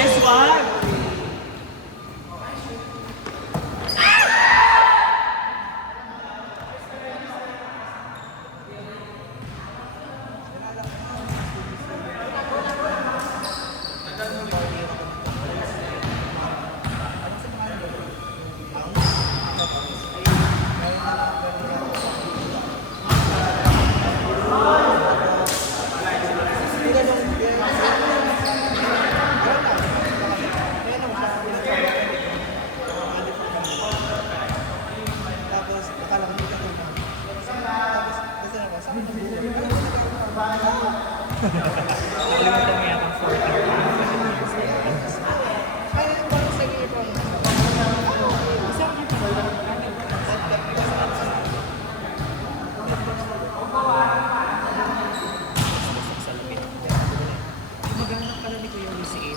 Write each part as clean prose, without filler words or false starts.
Nice one! Nakalimutan mo yatang 14. Maganda pala ni Kuya Luis si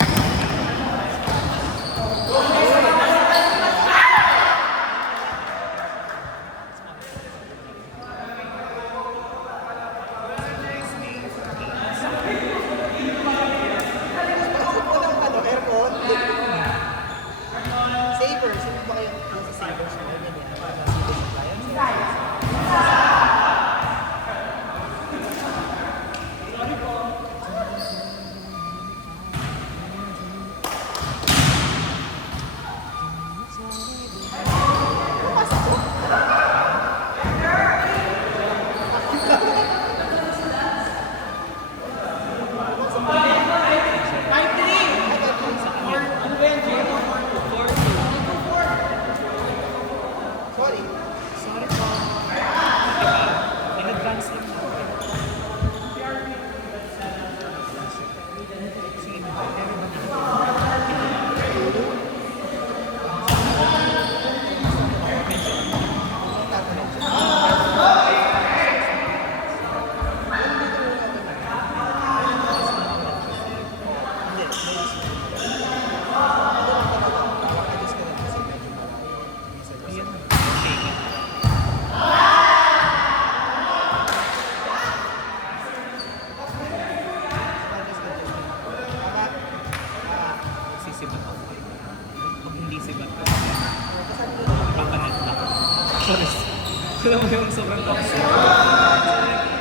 Alam mo yung sobrang toxic.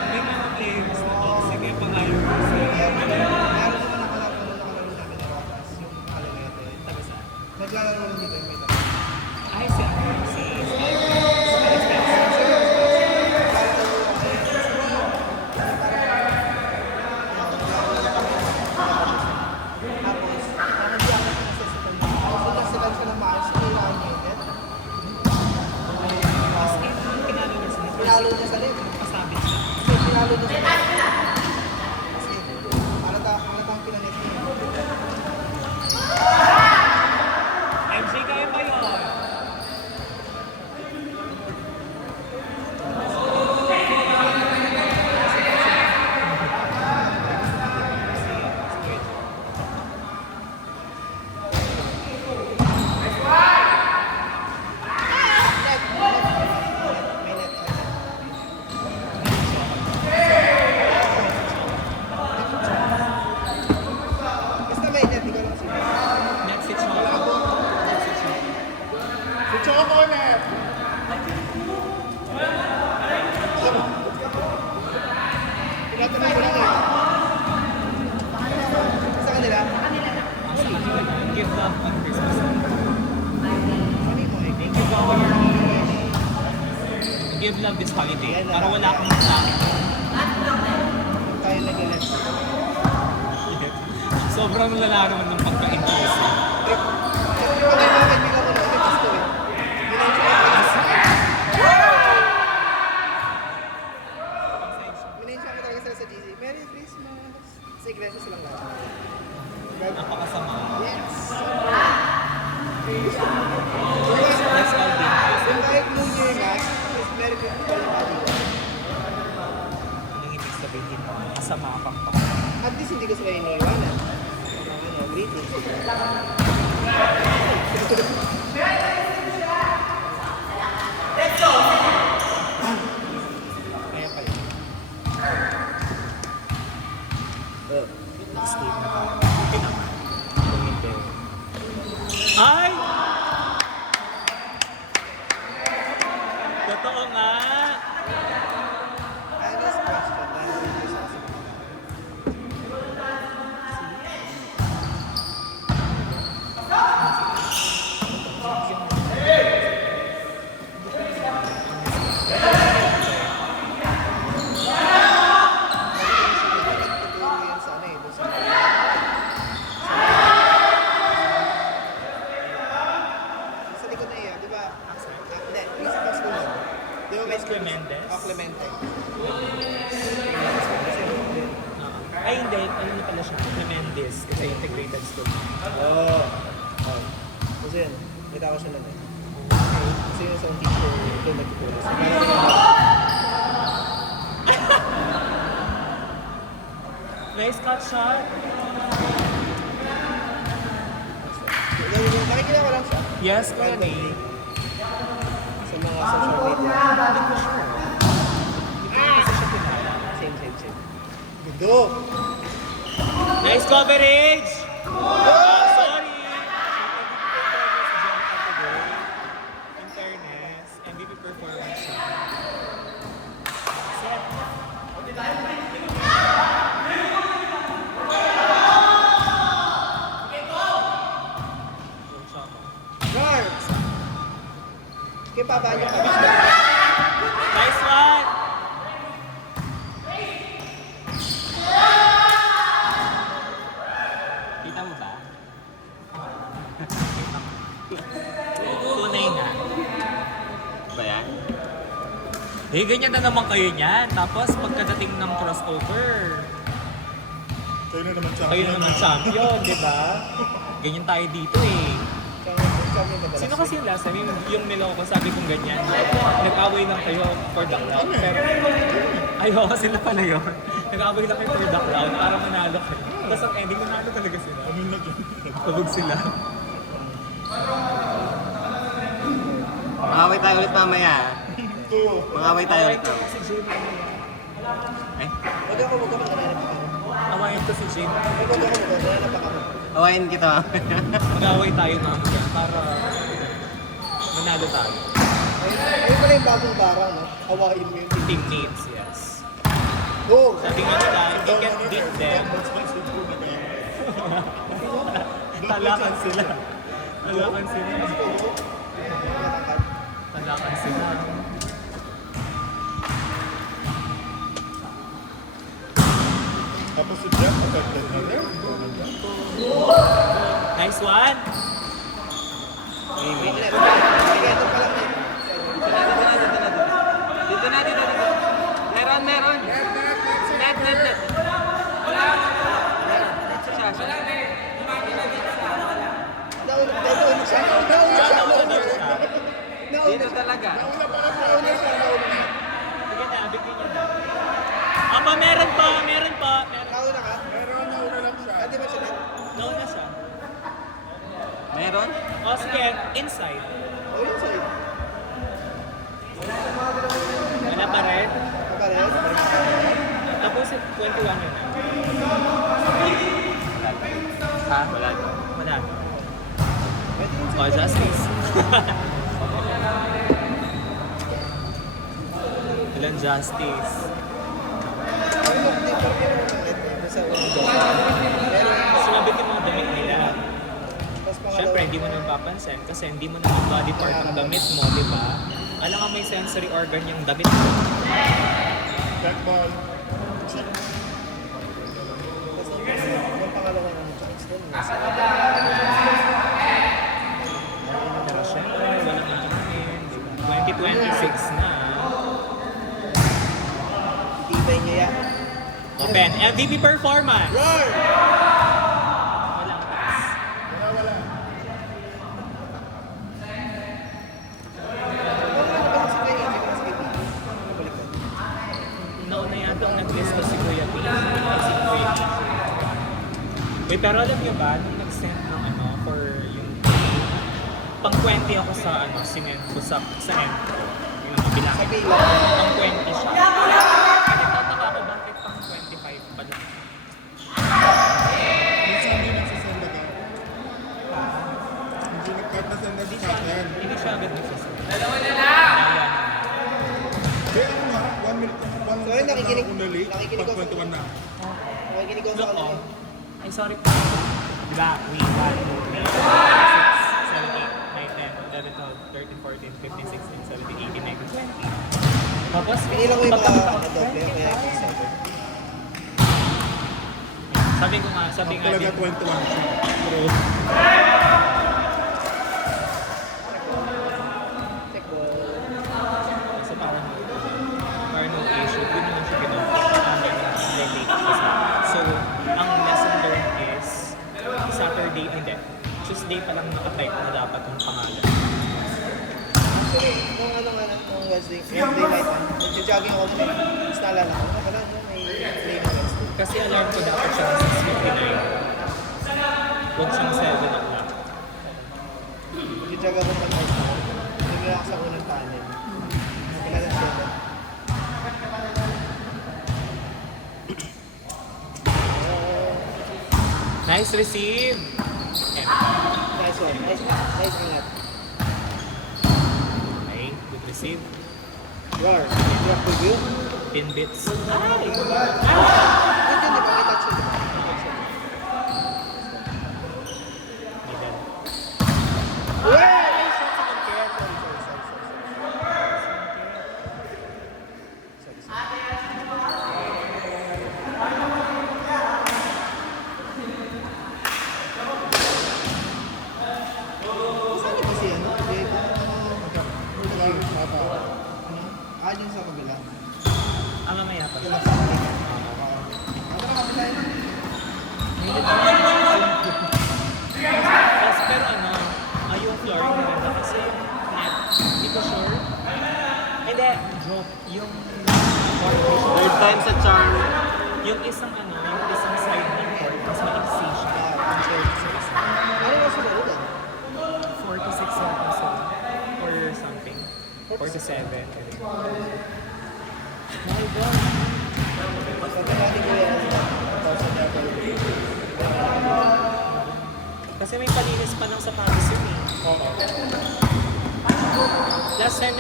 May mga players na toxic. Yung pangayon ko sa... Meron naman nakalaro namin ng Rojas, yung Alamete. Taga saan? Naglalaro lang dito yung may Ay, si ano? Si... Pinalo niya sa leg. Pasabit siya. Kasi pinalo niya sa leg. Kasi halatang pinanet niya. MJ, kaya ba yun? Basta may net, ikaw lang siya. Next si Choco. Next si Choco. Si Choco net! Tinatanong ko lang eh. Sa kanila? Give love on Christmas. Sabi mo eh. Thank you, God. Give love this holiday. Para wala akong masama. Tayo nag-net. Sobrang lala naman ng pagka-interest. Merry Christmas! Kasi iglesia silang lahat. Napakasama. Yes! Let's all be nice. Yung kahit New Year na, is Merry Christmas pa yung body. Anong ibig sabihin mo? Masama kang pa. At least hindi ko sila iniiwanan. Greetings. Kaya pala. Escape na tayo. Buti naman. Kung hindi, Ay! Totoo nga. Honest question. Dahil hindi sa kasi. Tuturo yan sa ano eh, doon sa sa likod na iya, di ba? Hindi, yung sa school nun. Di ba may Miss school? Clemendes? Oh, Clemente. Ay, hindi. Ano na pala siya? Clemendes. Kasi integrated school. Oo. Oh. Kasi yun, kita ko siya nun eh. Kasi yung isang teacher doon nagtuturo. So, Nice cut shot. nakikita ko lang siya. Yes, Connie. Sa mga social media. Hindi ko sure. Kasi siya pinala. Same. Gundo! Nice coverage! Sorry! In fairness, MVP performance siya. Set. Guards! Kaya babaan yung kabis na. Nice one! Kita mo ba? Tunay na. Ba yan? Eh, ganyan na naman kayo niyan. Tapos pagkadating ng crossover, Kayo na naman siya. kayo na naman champion, di ba? Ganyan tayo dito eh. Champion madalas. Sino kasi yung last time, yung Miloco, sabi kong ganyan. Nag-away lang kayo for the crown. Pero, ayoko sila pala yun. Nag-away lang kayo for the crown para manalo kayo. Tapos ang ending, manalo talaga sila. Kami na dyan. Pagod sila. Makaway tayo ulit mamaya. Makaway tayo ulit mamaya. Si Jim. Eh? Huwag ako nananap ako. Awayin ko si Jim. Huwag ako nananap ako. Awayin kita mamaya. Mag-away tayo mamaya para manalo tayo. Ayun pala yung bagong bara, no? Hawain mo yun. Teammates, yes. Go! Sabi nga nila, you can beat them. Talakan sila. Talakan sila. Talakan sila. Tapos si Jeff, affected na rin. Nice one! Wait, left. Sige, ito pa lang eh. Dito na. Meron. Net. Siya. Nauna siya. Dito talaga. Nauna siya. Sige na, bigyan niyo na. Ama, meron pa. Nauna ka? Nauna lang siya. Ah, di ba siya net? Nauna siya. Meron? O sige, inside. Oh, yun sa'yo. Wala pa rin. Kapares? Tapos 21 yun na. Ha? Wala. Wala. O, justice. Ilan justice? Hindi pa rin yung net eh. Sa unang job. Pero, Sinabi ko yung mga damit nila. tapos pangalawa. Siyempre, hindi mo naman papansin kasi hindi mo naman body part ang damit mo, di ba? Alam nga may sensory organ yung damit mo. Back ball. Tapos yung pangalawa ng Giants doon. Pero syempre, walang intindihin, di ba? 2026 na. Tibay niya yan. Open, MVP performance! Roar! Walang pass. Wala. Ano ba si Kuya Izzy? Kasi kay Pete. Balik ko. Nauna yata ang nag-list ko si Kuya P. Si Kuya P. Wait, pero alam niyo ba, nung nag-send ng ano, for yung pang 20 ako sa ano, sinend ko sa end ko. Yung bilang. Sa bilang. Pang 20 siya. Kaya nagtataka ako bakit pang 25 pa lang. Minsan hindi nagsasend agad. Hindi kagad ni Sis. Kaya ako nga, 1 minute. Sorry, nakikinig. Una late, Nakikinig pag ako. 21 na. Nakikinig ako sa Look, kanila. oh. Ay, sorry po. Diba? We 1, 2, 3, 4, 5, 6, 7, 8, 9, 10, 11, 12, 13, 14, 15, 16, 17, 18, 19, 20. Tapos, Pinilang ko yung mga pagka- doble, kaya yung 7. Sabi ko nga, sabi nga Talaga din. 21 siya. Pero, Check ko. Kasi parang no issue. Yun naman siya relate kasi. So, ang lesson learned is Saturday, hindi. Tuesday pa lang nakatype na dapat yung pangalan. Actually, nung nung Wednesday night, nag-jogging ako muna. Tapos naalala ko, wala no, may play na Wednesday. Kasi alarm ko dapat siya 6:59. Huwag siyang 7 o'clock. Nag-jog ako ng night. Hindi ako sa unang tunnel. Wala na 7. Nice receive! Nice one. Nice ingat. Okay, good receive. Roar. Drop the view. 10 bits. Ay! Ito, di ba? May touch yun, di ba? Middle. Uy! Saan ito si ano? Dave? Ah, dyan sa kabila. Ah, mamaya pa siya. Kabila yun. Tapos, pero ano, yung flooring maganda kasi net, hindi ko sure. Hindi, joke. Yung foundation. Third time sa charm. Yung isang side ng court, mas maiksi siya. Ano ba sila ulan? 46 seconds or something. 47. My God. Sabi natin ko yan. Kasi may palinis pa ng sapatos yun eh. oo. Last time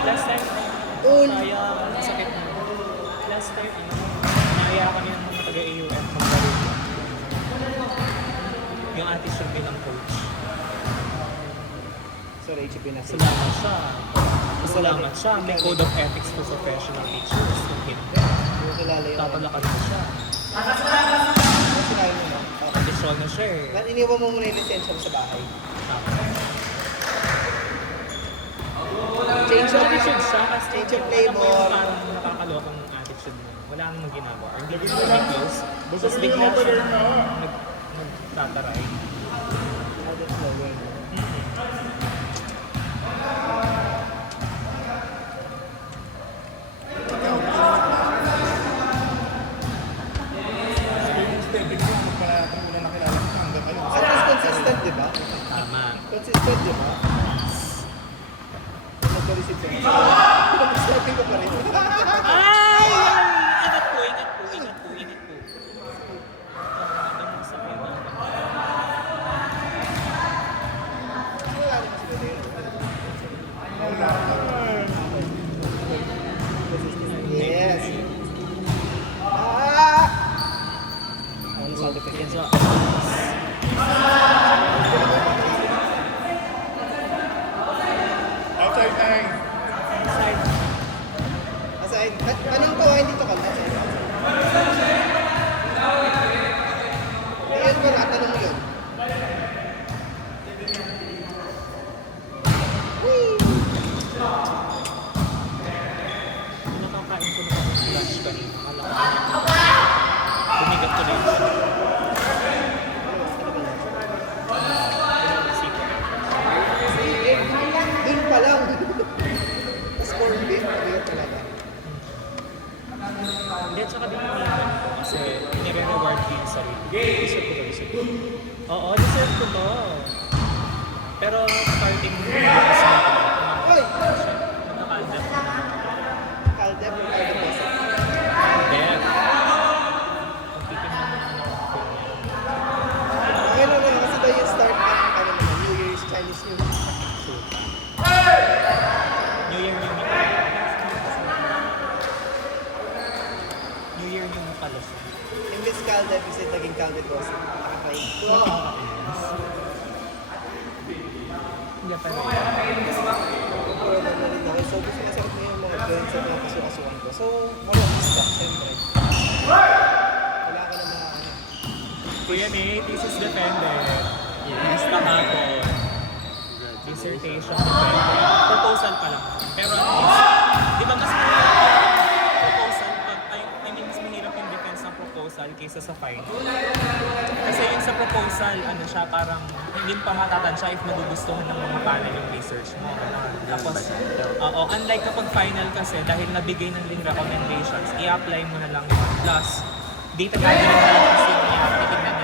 Last time, kaya masakit na. Last time, naya kami ng mga taga-AUF magbalik. Yung attitude bilang coach. Sorry, HP na sila. Salamat siya. Salamat siya. May code of ethics for professional teachers. Kung hindi, Yung kilala yung... tatalakad na siya. Ano sinabi mo no? Kondisyon na siya eh. Iniwan mo muna yung lisensya mo sa bahay. Change of attitude siya kasi Change of alam mo yung flavor. parang nakakalokong attitude mo. Wala namang ginagawa. Or hindi mo na close. Tapos bigla siya nagtataray. How does the way? Stepping stone, kung una nakilala ko hanggang ngayon. At least consistent, di ba? Tama. Consistent, di ba? Nagka-receive ka na. Sabi ko pa rin. Ay! Ingat po, ingat po, ingat po, ingat po. Habang nasa kayo na. Wala rin sila din. Yes. Ah! Ano sound effect yan? So, Outside time. side. Aside, anong to? Hindi to kanta. Ayan ko na, tanong mo yun. Nakakain ko na ako lunch kanina. Alam ko. Bumigat ko na yun. Dun pa lang. Tapos corn beef, mabigat talaga. Hindi, tsaka din yung ko kasi nire-reward ko yung sarili. Deserve ko. Oo, deserve ko to. Pero starting mo kasi Oy! nakakandap. Caldep or Caldepesa? Def. Kung titignan mo ang ako. Okay lang kasi daw yung start ng New Year's Chinese New Year. talaga. Oo, naglalid ako. So, gusto masarap na yung mga joints at mga kasukasuan ko. So, wala akong stock, siyempre. Wala ka na mga ano. Kuya Nate, thesis defended. Yes, kahapon. Dissertation defended. Proposal pa lang. Pero at least, di ba mas mahirap yung proposal pag, I mean, mas mahirap yung defense ng proposal kaysa sa final. Kasi yung sa proposal, ano siya, parang hindi pa matatansya if magugustuhan ng mga panel yung research mo. Tapos, oo, unlike kapag final kasi, dahil nabigay ng ring recommendations, i-apply mo na lang yun. Plus, data gathering na lang kasi yung titignan